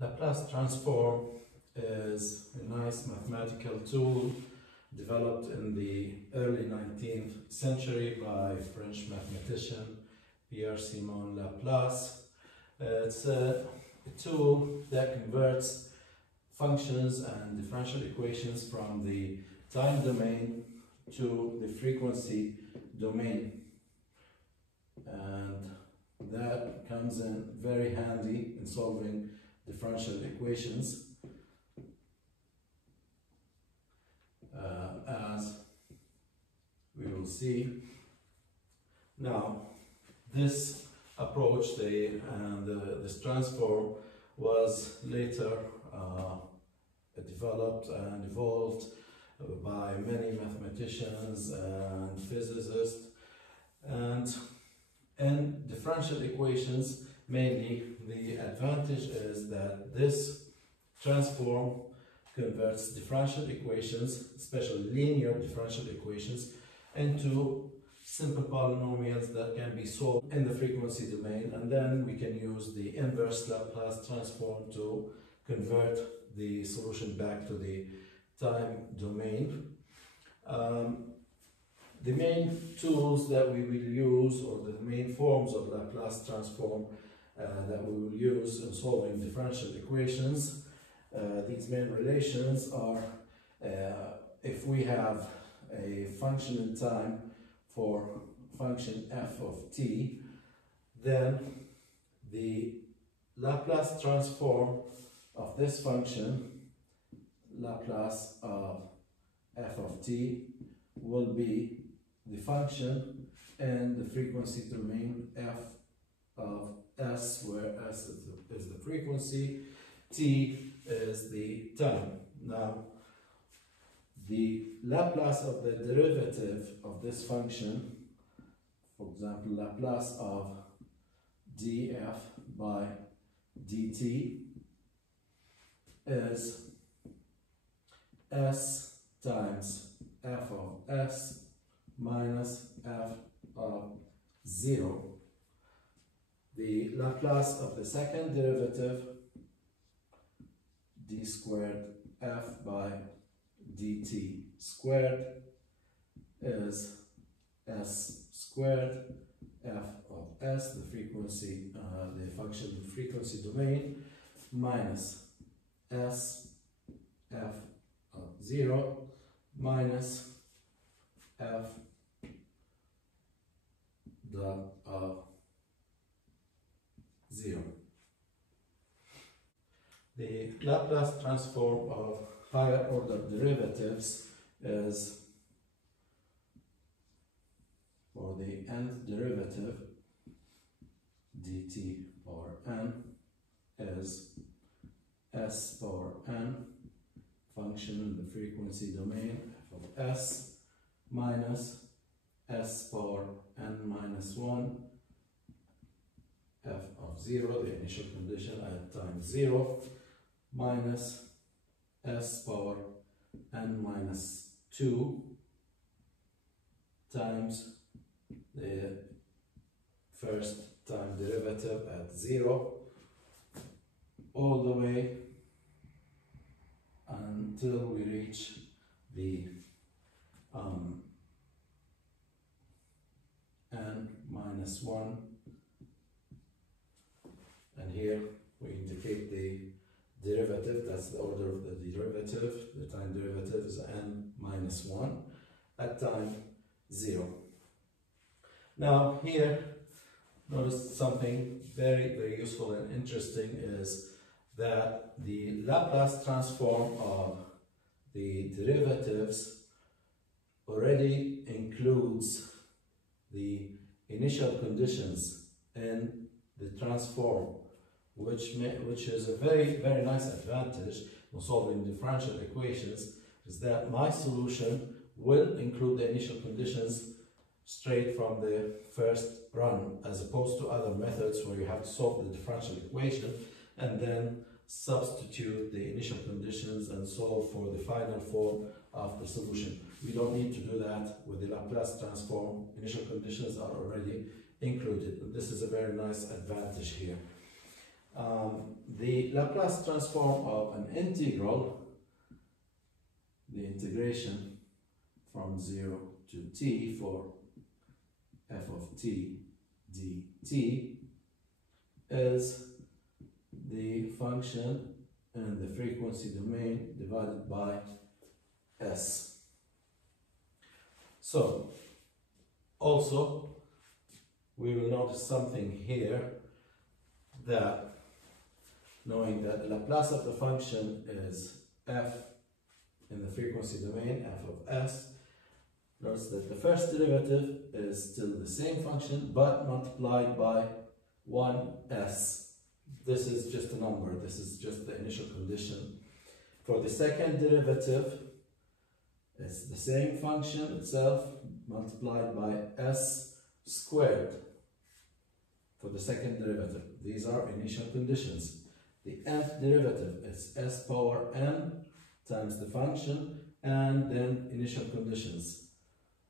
Laplace transform is a nice mathematical tool developed in the early 19th century by French mathematician Pierre-Simon Laplace. It's a tool that converts functions and differential equations from the time domain to the frequency domain, and that comes in very handy in solving differential equations, as we will see. Now, this approach, this transform, was later developed and evolved by many mathematicians and physicists. And in differential equations, mainly, the advantage is that this transform converts differential equations, especially linear differential equations, into simple polynomials that can be solved in the frequency domain, and then we can use the inverse Laplace transform to convert the solution back to the time domain. The main tools that we will use, or the main forms of Laplace transform that we will use in solving differential equations, these main relations are, if we have a function in time for function f of t, then the Laplace transform of this function, Laplace of f of t, will be the function in the frequency domain f of s, where s is the frequency, t is the time. Now, the Laplace of the derivative of this function, for example, Laplace of df by dt, is s times f of s minus f of 0. The Laplace of the second derivative, d squared f by dt squared, is s squared f of s, the frequency, the function frequency domain, minus s f of 0 minus f dot of 0. The Laplace transform of higher order derivatives is, for the nth derivative, dt power n, is s power n, function in the frequency domain f of s, minus s power n minus 1, f of 0, the initial condition at time 0, minus s power n minus 2 times the first time derivative at 0, all the way until we reach the n minus 1, and here we indicate the derivative, that's the order of the derivative. The time derivative is n minus 1 at time 0. Now here, notice something very, very useful and interesting is that the Laplace transform of the derivatives already includes the initial conditions in the transform, which is a very, very nice advantage in solving differential equations, is that my solution will include the initial conditions straight from the first run, as opposed to other methods where you have to solve the differential equation and then substitute the initial conditions and solve for the final form of the solution. We don't need to do that with the Laplace transform. Initial conditions are already included. This is a very nice advantage here. the Laplace transform of an integral, the integration from 0 to t for f of t dt, is the function in the frequency domain divided by s. So, also, we will notice something here, that knowing that the Laplace of the function is f in the frequency domain, f of s, notice that the first derivative is still the same function but multiplied by 1s. This is just a number, this is just the initial condition. For the second derivative, it's the same function itself multiplied by s squared for the second derivative. These are initial conditions. The nth derivative is s power n times the function and then initial conditions.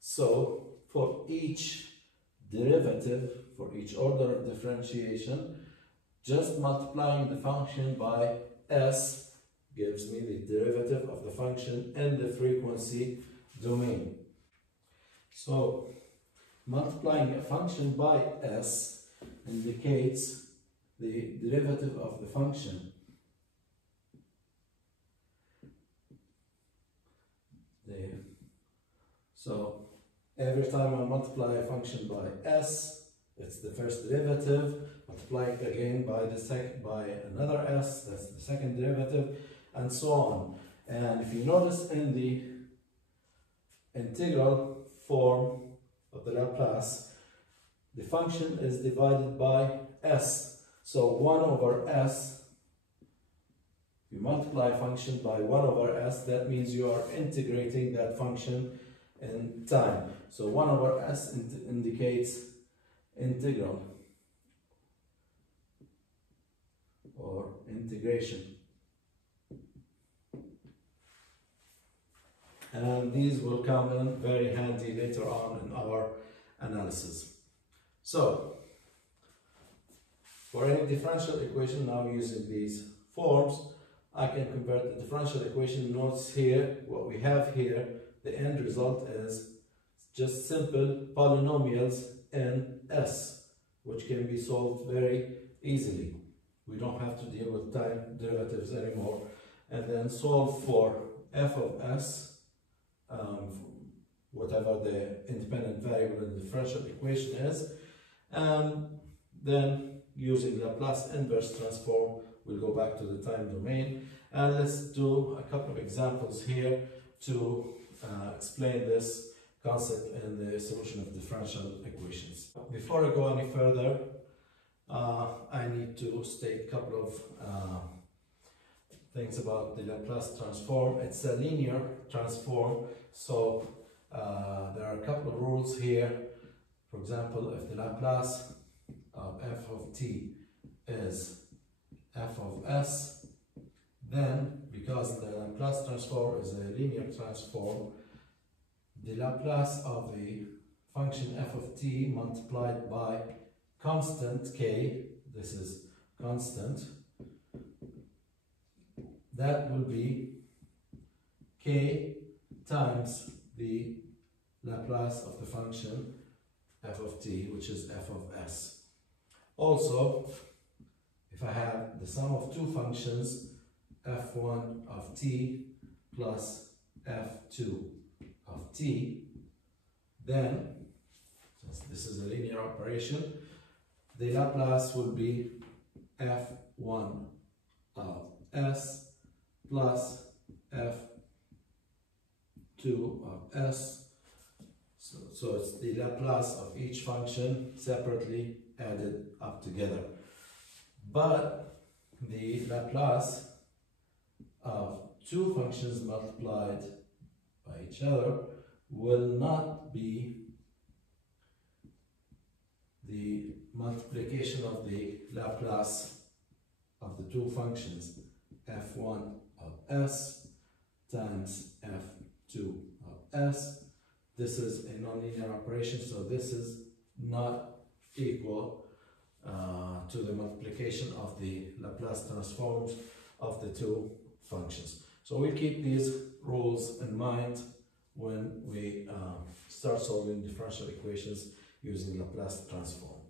So for each derivative, for each order of differentiation, just multiplying the function by s gives me the derivative of the function in the frequency domain. So multiplying a function by s indicates the derivative of the function. There. So every time I multiply a function by s, it's the first derivative, multiply it again by another s, that's the second derivative, and so on. And if you notice in the integral form of the Laplace, the function is divided by s. So 1 over s, you multiply a function by 1 over s, that means you are integrating that function in time. So 1 over s indicates integral or integration. And these will come in very handy later on in our analysis. So, for any differential equation, now using these forms, I can convert the differential equation. Notice here, what we have here, the end result is just simple polynomials in S, which can be solved very easily. We don't have to deal with time derivatives anymore. And then solve for f of s, whatever the independent variable in the differential equation is. And then using Laplace inverse transform, we'll go back to the time domain. And let's do a couple of examples here to explain this concept in the solution of differential equations. Before I go any further, I need to state a couple of things about the Laplace transform. It's a linear transform, so there are a couple of rules here. For example, if the Laplace of f of t is f of s, then because the Laplace transform is a linear transform, the Laplace of the function f of t multiplied by constant k, this is constant, that will be k times the Laplace of the function f of t, which is f of s. Also, if I have the sum of two functions, f1 of t plus f2 of t, then, since this is a linear operation, the Laplace will be f1 of s plus f2 of s. So it's the Laplace of each function separately added up together. But the Laplace of two functions multiplied by each other will not be the multiplication of the Laplace of the two functions, f1 of s times f2 of s. This is a nonlinear operation, so this is not equal to the multiplication of the Laplace transforms of the two functions. So we'll keep these rules in mind when we start solving differential equations using Laplace transform.